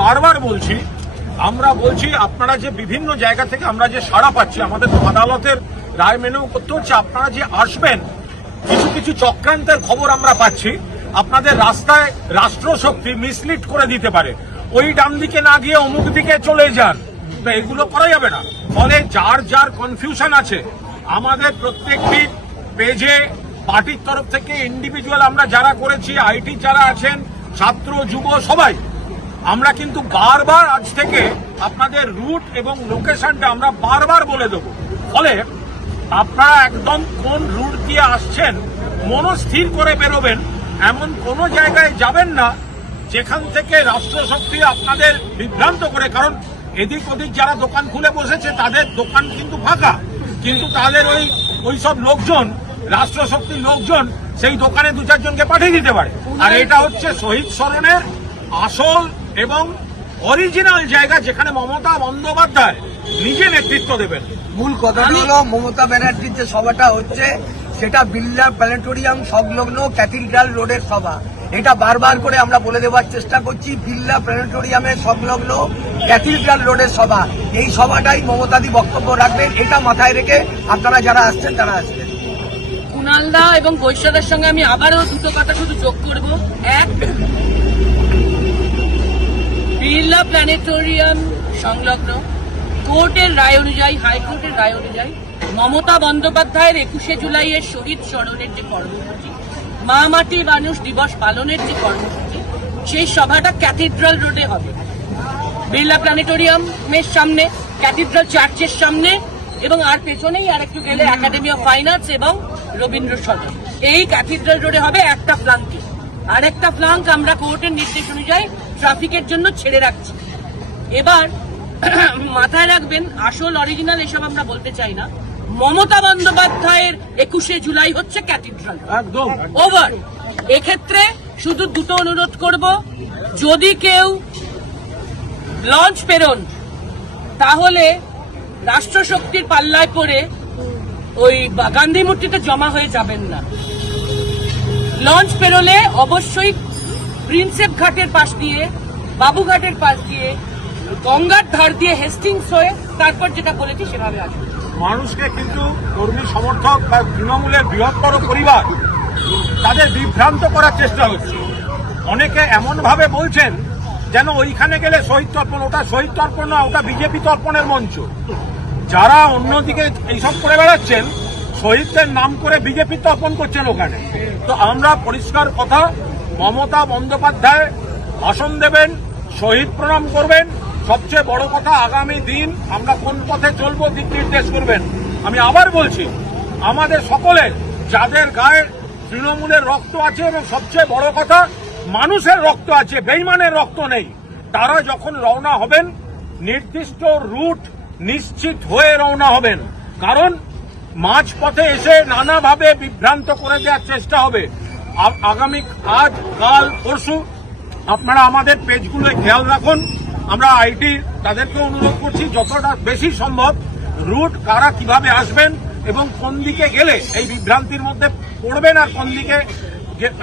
বারবার বলছি, আমরা বলছি আপনারা যে বিভিন্ন জায়গা থেকে আমরা যে সাড়া পাচ্ছি, আমাদের তো আদালতের রায় মেনেও করতে হচ্ছে, আপনারা যে আসবেন, কিছু কিছু চক্রান্তের খবর আমরা পাচ্ছি, আপনাদের রাস্তায় রাষ্ট্রশক্তি মিসলিড করে দিতে পারে, ওই ডান দিকে না গিয়ে অমুক দিকে চলে যান, তো এগুলো করা যাবে না। ফলে যার যার কনফিউশন আছে, আমাদের প্রত্যেকটি পেজে পার্টির তরফ থেকে ইন্ডিভিজুয়াল আমরা যারা করেছি, আইটি যারা আছেন, ছাত্র যুব সবাই, আমরা কিন্তু বারবার আজ থেকে আপনাদের রুট এবং লোকেশনটা আমরা বারবার বলে দেবো। ফলে আপনারা একদম কোন রুট দিয়ে আসছেন মনস্থির করে বেরোবেন, এমন কোনো জায়গায় যাবেন না যেখান থেকে রাষ্ট্রশক্তি আপনাদের বিভ্রান্ত করে। কারণ এদিক ওদিক যারা দোকান খুলে বসেছে তাদের দোকান কিন্তু ফাঁকা, কিন্তু তাদের ওই সব লোকজন, রাষ্ট্রশক্তির লোকজন সেই দোকানে দু চারজনকে পাঠিয়ে দিতে পারে। আর এটা হচ্ছে শহীদ স্মরণের আসল এবং অরিজিনাল জায়গা, যেখানে মমতা বন্দ্যোপাধ্যায় নিজে নেতৃত্ব দেবেন। মূল কথাটা হলো মমতা ব্যানার্জির যে সভাটা হচ্ছে সেটা বিড়লা প্ল্যানেটোরিয়াম সংলগ্ন ক্যাথিড্রাল রোডের সভা। এটা বারবার করে আমরা বলে দেওয়ার চেষ্টা করছি, বিড়লা প্ল্যানেটোরিয়ামের সংলগ্ন ক্যাথিড্রাল রোডের সভা। এই সভাটাই মমতাদি বক্তব্য রাখবেন, এটা মাথায় রেখে আপনারা যারা আসছেন তারা আসবেন। কুণালদা এবং বৈশ্যদার সঙ্গে আমি আবারও দুটো কথা শুধু যোগ করব। এক, বিড়লা প্ল্যানেটোরিয়াম সংলগ্ন কোর্টের রায় অনুযায়ী, হাইকোর্টের রায় অনুযায়ী মমতা বন্দ্যোপাধ্যায়ের 21শে জুলাইয়ের শহীদ স্মরণের যে কর্মসূচি, মা মাটি মানুষ দিবস পালনের যে কর্মসূচি, সেই সভাটা ক্যাথিড্রাল রোডে হবে। বিড়লা প্ল্যানেটোরিয়ামের সামনে, ক্যাথিড্রাল চার্চের সামনে, এবং আর পেছনেই আর একটু গেলে একাডেমি অফ ফাইন আর্টস এবং রবীন্দ্র সদন। এই ক্যাথিড্রাল রোডে হবে একটা ফ্লাঙ্কে। আর একটা ফ্লাঙ্ক আমরা কোর্টের নির্দেশ অনুযায়ী ট্রাফিকের জন্য ছেড়ে রাখছি। এবার মাথায় রাখবেন, আসল অরিজিনাল এসব আমরা বলতে চাই না। মমতা বন্দ্যোপাধ্যায়ের 21শে জুলাই হচ্ছে ক্যাথিড্রাল, একদম ওভার। এক্ষেত্রে শুধু দুটো অনুরোধ করব, যদি কেউ লঞ্চ পেরোন তাহলে রাষ্ট্রশক্তির পাল্লায় পড়ে ওই গান্ধী মূর্তিতে জমা হয়ে যাবেন না। লঞ্চ পেরোলে অবশ্যই প্রিন্সেপ ঘাটের পাশ দিয়ে, বাবুঘাটের পাশ দিয়ে, গঙ্গার ধার দিয়ে হেস্টিংস হয়ে তারপর যেটা বলেছি সেভাবে আসবে। মানুষকে কিন্তু কর্মী সমর্থক বা তৃণমূলের বৃহত্তর পরিবার তাদের বিভ্রান্ত করার চেষ্টা হচ্ছে। অনেকে এমন ভাবে বলছেন যেন ওইখানে গেলে শহীদ তর্পণ, ওটা শহীদ তর্পণ না, ওটা বিজেপি তর্পণের মঞ্চ। যারা অন্যদিকে এইসব করে বেড়াচ্ছেন, শহীদদের নাম করে বিজেপি তর্পণ করছেন ওখানে। তো আমরা পরিষ্কার কথা, মমতা বন্দ্যোপাধ্যায় ভাষণ দেবেন, শহীদ প্রণাম করবেন, সবচেয়ে বড় কথা আগামী দিন আমরা কোন পথে চলবো দিক নির্দেশ করবেন। আমি আবার বলছি, আমাদের সকলের যাদের গায়ে তৃণমূলের রক্ত আছে এবং সবচেয়ে বড় কথা মানুষের রক্ত আছে, বেইমানের রক্ত নেই, তারা যখন রওনা হবেন নির্দিষ্ট রুট নিশ্চিত হয়ে রওনা হবেন। কারণ মাঝপথে এসে নানাভাবে বিভ্রান্ত করে দেওয়ার চেষ্টা হবে। আগামী আজ, কাল, পরশু আপনারা আমাদের পেজগুলো খেয়াল রাখুন। আমরা আইটি তাদেরকে অনুরোধ করছি যতটা বেশি সম্ভব রুট কারা কিভাবে আসবেন এবং কোন দিকে গেলে এই বিভ্রান্তির মধ্যে পড়বেন আর কোন দিকে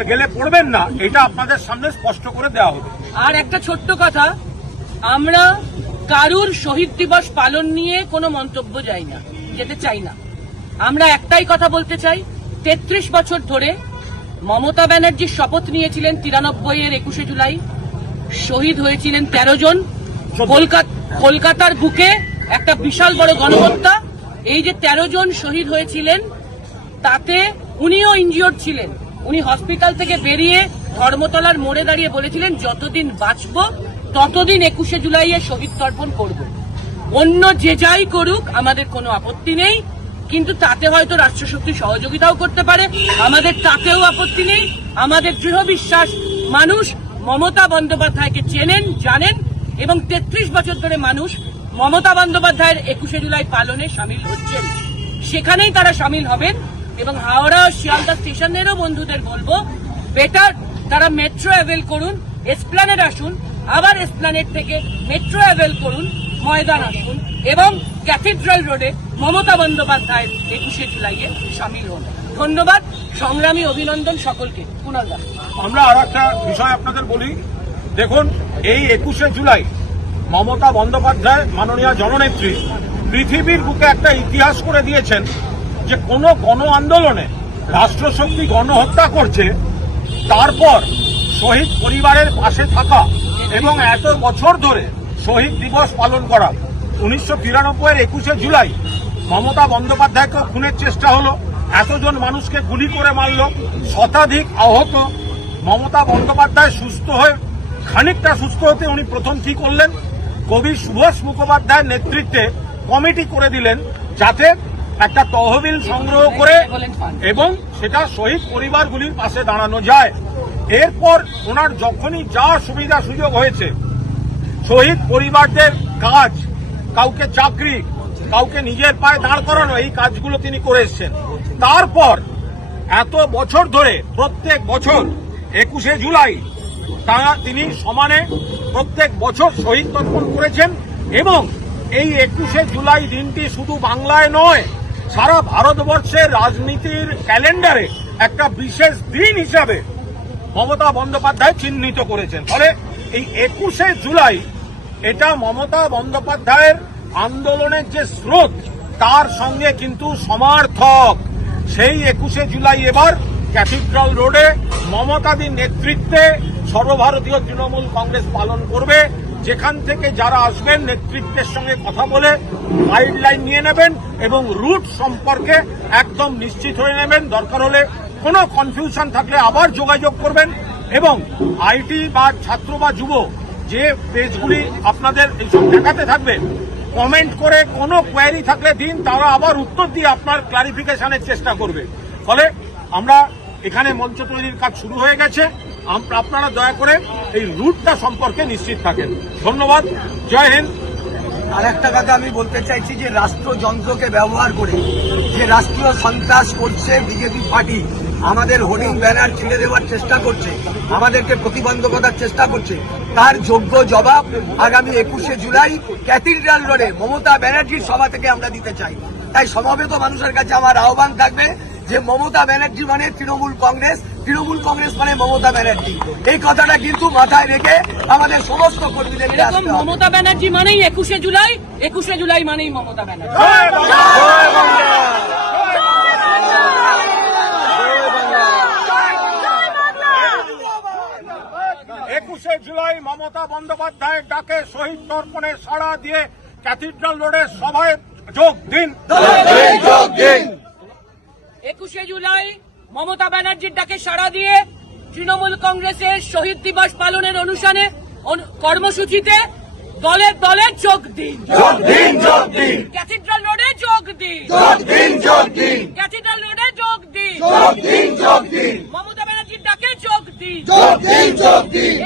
গেলে পড়বেন না, এটা আপনাদের সামনে স্পষ্ট করে দেওয়া হবে। আর একটা ছোট্ট কথা, আমরা কারুর শহীদ দিবস পালন নিয়ে কোনো মন্তব্য যেতে চাই না। আমরা একটাই কথা বলতে চাই, 33 বছর ধরে মমতা ব্যানার্জি শপথ নিয়েছিলেন 93-এর 21শে জুলাই, শহীদ হয়েছিলেন 13 জন। কলকাতার বুকে একটা বিশাল বড় গণহত্যা। এই যে 13 জন শহীদ হয়েছিলেন তাতে উনিও ইনজিওর্ড ছিলেন। উনি হসপিটাল থেকে বেরিয়ে ধর্মতলার মোড়ে দাঁড়িয়ে বলেছিলেন, যতদিন বাঁচব ততদিন 21শে জুলাইয়ে শহীদ তর্পণ করব। অন্য যে যাই করুক আমাদের কোনো আপত্তি নেই, কিন্তু তাতে হয়তো রাষ্ট্রশক্তির সহযোগিতাও করতে পারে, আমাদের তাতেও আপত্তি নেই। আমাদের দৃঢ় বিশ্বাস, মানুষ মমতা বন্দ্যোপাধ্যায়কে চেনেন, জানেন, এবং 33 বছর ধরে মানুষ মমতা বন্দ্যোপাধ্যায়ের 21শে জুলাই পালনে সামিল হচ্ছেন। সেখানেই তারা সামিল হবেন। এবং হাওড়া শিয়ালদা স্টেশনেরও বন্ধুদের বলবো, বেটার তারা মেট্রো অ্যাভেল করুন, এসপ্ল্যানেড আসুন, আবার এসপ্ল্যানেড থেকে মেট্রো অ্যাভেল করুন, ময়দান আসুন এবং ক্যাথিড্রাল রোডে মমতা বন্দ্যোপাধ্যায়ের 21শে জুলাইয়ে সামিল হন। ধন্যবাদ, সংগ্রামী অভিনন্দন সকলকে। কুণাল দা, আমরা আর একটা বিষয় আপনাদের বলি, দেখুন, এই 21শে জুলাই মমতা বন্দ্যোপাধ্যায় মাননীয় জননেত্রী পৃথিবীর বুকে একটা ইতিহাস করে দিয়েছেন যে কোনো গণ আন্দোলনে রাষ্ট্রশক্তি গণহত্যা করছে, তারপর শহীদ পরিবারের পাশে থাকা এবং এত বছর ধরে শহীদ দিবস পালন করা। 1993-এর 21শে জুলাই মমতা বন্দ্যোপাধ্যায়কে খুনের চেষ্টা হলো, এতজন মানুষকে গুলি করে মারল, শতাধিক আহত। মমতা বন্দ্যোপাধ্যায় সুস্থ হয়ে খানিকটা সুস্থ হতে উনি প্রথম কি করলেন, কবি সুভাষ মুখোপাধ্যায়ের নেতৃত্বে কমিটি করে দিলেন যাতে একটা তহবিল সংগ্রহ করে এবং সেটা শহীদ পরিবারগুলির পাশে দাঁড়ানো যায়। এরপর ওনার যখনই যা সুবিধা সুযোগ হয়েছে শহীদ পরিবারদের কাজ, কাউকে চাকরি, কাউকে নিজের পায়ে দাঁড় করানো, এই কাজগুলো তিনি করে এসছেন। তারপর এত বছর ধরে প্রত্যেক বছর 21শে জুলাই তিনি সমানে প্রত্যেক বছর শহীদ তর্পণ করেছেন এবং এই 21শে জুলাই দিনটি শুধু বাংলায় নয়, সারা ভারতবর্ষের রাজনীতির ক্যালেন্ডারে একটা বিশেষ দিন হিসাবে মমতা বন্দ্যোপাধ্যায় চিহ্নিত করেছেন। ফলে এই 21শে জুলাই এটা মমতা বন্দ্যোপাধ্যায়ের আন্দোলনের যে স্রোত তার সঙ্গে কিন্তু সমার্থক। সেই 21শে জুলাই এবার ক্যাথিড্রাল রোডে মমতাদির নেতৃত্বে সর্বভারতীয় তৃণমূল কংগ্রেস পালন করবে, যেখান থেকে যারা আসবেন নেতৃত্বের সঙ্গে কথা বলে গাইডলাইন নিয়ে নেবেন এবং রুট সম্পর্কে একদম নিশ্চিত হয়ে নেবেন। দরকার হলে কোনো কনফিউশন থাকলে আবার যোগাযোগ করবেন এবং আইটি বা ছাত্র বা যুব যে পেজগুলি আপনাদের এইসব দেখাতে থাকবে, কমেন্ট করে কোনো কোয়ারি থাকলে দিন, তারা আবার উত্তর দিয়ে আপনার ক্লারিফিকেশনের চেষ্টা করবে। ফলে আমরা এখানে মঞ্চ তৈরির কাজ শুরু হয়ে গেছে, আপনারা দয়া করে এই রুটটা সম্পর্কে নিশ্চিত থাকেন। ধন্যবাদ, জয় হিন্দ। আর একটা কথা আমি বলতে চাইছি যে রাষ্ট্রযন্ত্রকে ব্যবহার করে যে রাষ্ট্রীয় সন্ত্রাস করছে বিজেপি পার্টি, আমাদের হোর্ডিং ব্যানার ছিঁড়ে দেওয়ার চেষ্টা করছে, আমাদেরকে প্রতিবন্ধকতার চেষ্টা করছে, তার যোগ্য জবাব আগামী 21শে জুলাই ক্যাথিড্রাল রোডে মমতা ব্যানার্জির সভা থেকে আমরা দিতে চাই। তাই সমবেত মানুষের কাছে আমার আহ্বান থাকবে যে মমতা ব্যানার্জি মানে তৃণমূল কংগ্রেস, তৃণমূল কংগ্রেস মানে মমতা ব্যানার্জি, এই কথাটা কিন্তু মাথায় রেখে আমাদের সমস্ত কর্মীদের মমতা ব্যানার্জি মানেই 21শে জুলাই, 21শে জুলাই মানেই মমতা ব্যানার্জি। 21শে জুলাই মমতা বন্দ্যোপাধ্যায়ের ডাকে শহীদ তর্পণে সাড়া দিয়ে ক্যাথিড্রাল রোডের সভায় যোগ দিন। 21শে জুলাই মমতা ব্যানার্জির ডাকে সাড়া দিয়ে তৃণমূল কংগ্রেসের শহীদ দিবস পালনের অনুষ্ঠানে কর্মসূচিতে দলে দলে যোগ দিন। ক্যাথিড্রাল রোডে যোগ দিন। ক্যাথিড্রাল রোডে যোগ দিন। মমতা ব্যানার্জির ডাকে যোগ দিন।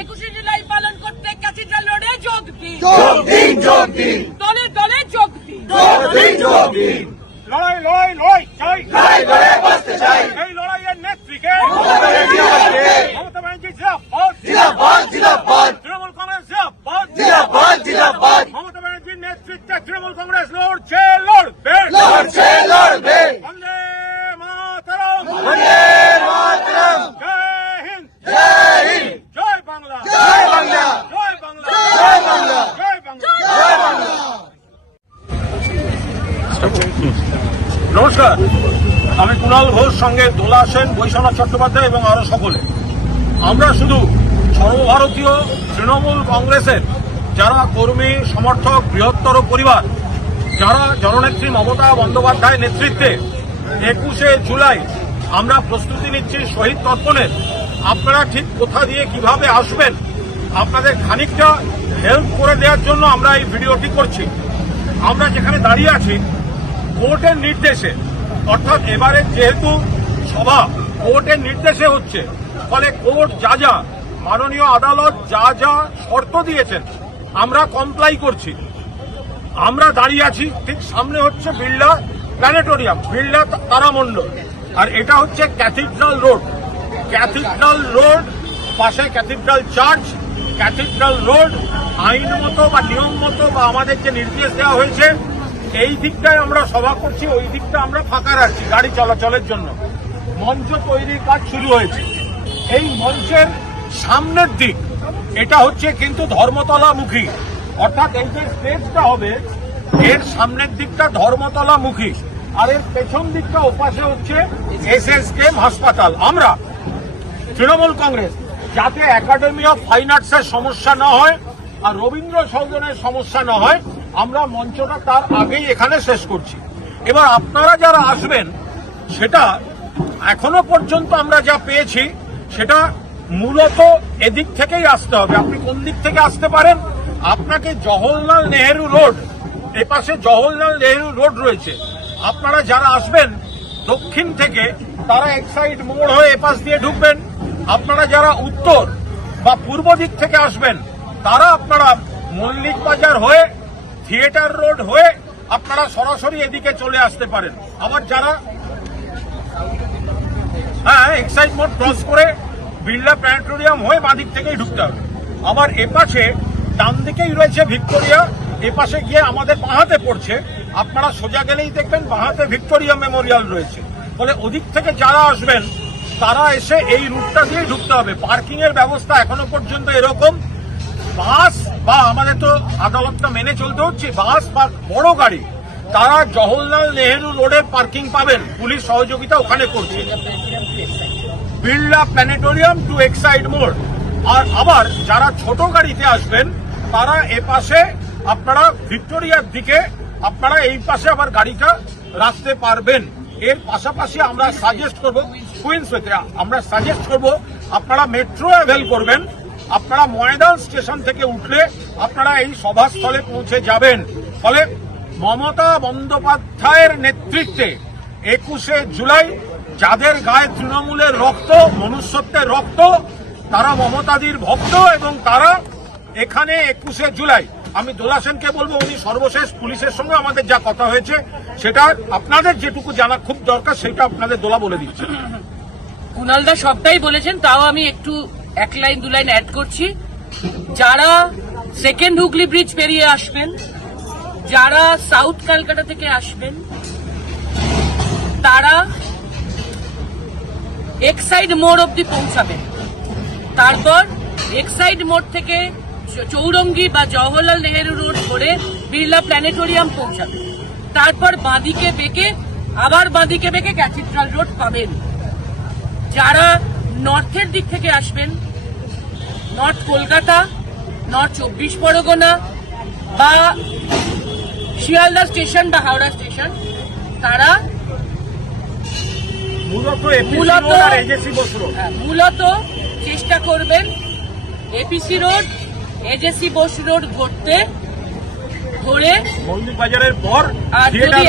21শে জুলাই পালন করতে ক্যাথিড্রাল রোডে যোগ দিন। দলে দলে যোগ দিন। লড়াই লড়াই লড়াই চাই, এই লড়াইয়ের নেত্রীকে মমতা ব্যানার্জি জিন্দাবাদ, তৃণমূল কংগ্রেস জিন্দাবাদ, মমতা ব্যানার্জির নেতৃত্বে তৃণমূল কংগ্রেস লড়ছে, লড়বে। বন্দে মাতরম, জয় হিন্দ, জয় বাংলা, জয় বাংলা, জয় বাংলা। নমস্কার, আমি কুণাল ঘোষ, সঙ্গে দোলা সেন, বৈশ্বনাথ চট্টোপাধ্যায় এবং আরো সকলে। আমরা শুধু সর্বভারতীয় তৃণমূল কংগ্রেসের যারা কর্মী সমর্থক বৃহত্তর পরিবার, যারা জননেত্রী মমতা বন্দ্যোপাধ্যায় নেতৃত্বে 21শে জুলাই আমরা প্রস্তুতি নিচ্ছি শহীদ তর্পণের, আপনারা ঠিক কোথা দিয়ে কিভাবে আসবেন আপনাদের খানিকটা হেল্প করে দেওয়ার জন্য আমরা এই ভিডিওটি করছি। আমরা যেখানে দাঁড়িয়ে আছি কোর্টের নির্দেশে, অর্থাৎ এবারে যেহেতু সভা কোর্টের নির্দেশে হচ্ছে, ফলে কোর্ট যা যা মাননীয় আদালত যা যা শর্ত দিয়েছেন আমরা কমপ্লাই করছি। আমরা দাঁড়িয়ে আছি ঠিক সামনে হচ্ছে বিড়লা প্ল্যানেটোরিয়াম, বিড়লা তারামণ্ডল, আর এটা হচ্ছে ক্যাথিড্রাল রোড। ক্যাথিড্রাল রোড পাশে ক্যাথিড্রাল চার্চ। ক্যাথিড্রাল রোড আইন মতো বা নিয়ম মতো বা আমাদের যে নির্দেশ দেওয়া হয়েছে এই দিকটায় আমরা সভা করছি, ওই দিকটা আমরা ফাঁকা রাখছি গাড়ি চলাচলের জন্য। মঞ্চ তৈরির কাজ শুরু হয়েছে। এই মঞ্চের সামনের দিক এটা হচ্ছে কিন্তু ধর্মতলা মুখী, অর্থাৎ এই যে স্টেজটা হবে এর সামনের দিকটা ধর্মতলা মুখী আর এর পেছন দিকটা ওপাশে হচ্ছে SSKM হাসপাতাল। আমরা তৃণমূল কংগ্রেস যাতে একাডেমি অফ ফাইন আর্টসের সমস্যা না হয় আর রবীন্দ্র সদনের সমস্যা না হয়, আমরা মঞ্চটা তার আগেই এখানে শেষ করছি। এবার আপনারা যারা আসবেন সেটা এখনো পর্যন্ত আমরা যা পেয়েছি সেটা মূলত এদিক থেকেই আসতে হবে। আপনি কোন দিক থেকে আসতে পারেন? আপনাকে জওহরলাল নেহেরু রোড, এপাশে জওহরলাল নেহেরু রোড রয়েছে, আপনারা যারা আসবেন দক্ষিণ থেকে তারা এক সাইড মোড় হয়ে এপাশ দিয়ে ঢুকবেন। আপনারা যারা উত্তর বা পূর্ব দিক থেকে আসবেন তারা আপনারা মল্লিক বাজার হয়ে থিয়েটার রোড হয়ে আপনারা সরাসরি এদিকে চলে আসতে পারেন। আবার যারা এক্সাইড মোড় ক্রস করে বিড়লা প্ল্যানেটোরিয়াম হয়ে বাঁ দিক থেকেই ঢুকতে হবে। আবার এপাশে ডান দিকেই রয়েছে ভিক্টোরিয়া, এপাশে গিয়ে আমাদের বাঁহাতে পড়ছে, আপনারা সোজা গেলেই দেখবেন বাঁহাতে ভিক্টোরিয়া মেমোরিয়াল রয়েছে। ফলে ওদিক থেকে যারা আসবেন তারা এসে এই রুটটা দিয়ে ঢুকতে হবে। পার্কিং এর ব্যবস্থা এখনো পর্যন্ত এরকম, বাস বা আমাদের তো আদালতটা মেনে চলতে হচ্ছে, বাস বা বড় গাড়ি তারা জওহরলাল নেহেরু রোডে পার্কিং পাবেন, পুলিশ সহযোগিতা ওখানে করছে। বিড়লা প্ল্যানেটোরিয়াম টু এক্সাইড মোড়। আর আবার যারা ছোট গাড়িতে আসবেন তারা এপাশে আপনারা ভিক্টোরিয়ার দিকে আপনারা এই পাশে আবার গাড়িটা রাখতে পারবেন। এর পাশাপাশি আমরা সাজেস্ট করব কুইন্সওয়েতে আমরা সাজেস্ট করব আপনারা মেট্রো অ্যাভেল করবেন। আপনারা ময়দান স্টেশন থেকে উঠলে আপনারা এই সভাস্থলে পৌঁছে যাবেন। ফলে মমতা বন্দ্যোপাধ্যায়ের নেতৃত্বে 21শে জুলাই যাদের গায়ে তৃণমূলের রক্ত, মনুষ্যত্বের রক্ত, তারা মমতাদির ভক্ত এবং তারা এখানে 21শে জুলাই, আমি দোলা সেনকে বলবো উনি সর্বশেষ পুলিশের সঙ্গে আমাদের যা কথা হয়েছে সেটা আপনাদের যেটুকু জানা খুব দরকার সেটা আপনাদের দোলা বলে দিচ্ছে। কুণালদা সবটাই বলেছেন, তাও আমি একটু এক লাইন দু লাইন অ্যাড করছি। যারা সেকেন্ড হুগলি ব্রিজ পেরিয়ে আসবেন, যারা সাউথ কলকাতা থেকে আসবেন, তারা এক্সাইড মোড় অব্দি পৌঁছাবেন। তারপর এক্সাইড মোড় থেকে চৌরঙ্গি বা জওহরলাল নেহেরু রোড ধরে বিড়লা প্ল্যানেটোরিয়াম পৌঁছাবেন। তারপর বাঁদিকে বেঁকে আবার বাঁদিকে বেঁকে ক্যাথিড্রাল রোড পাবেন। যারা নর্থের দিক থেকে আসবেন, নর্থ কলকাতা, নর্থ 24 পরগনা বা শিয়ালদা স্টেশন বা হাওড়া স্টেশন, তারা মূলত চেষ্টা করবেন APC road, AJC Bose road ধরে মল্লিক বাজারের পর আর যদি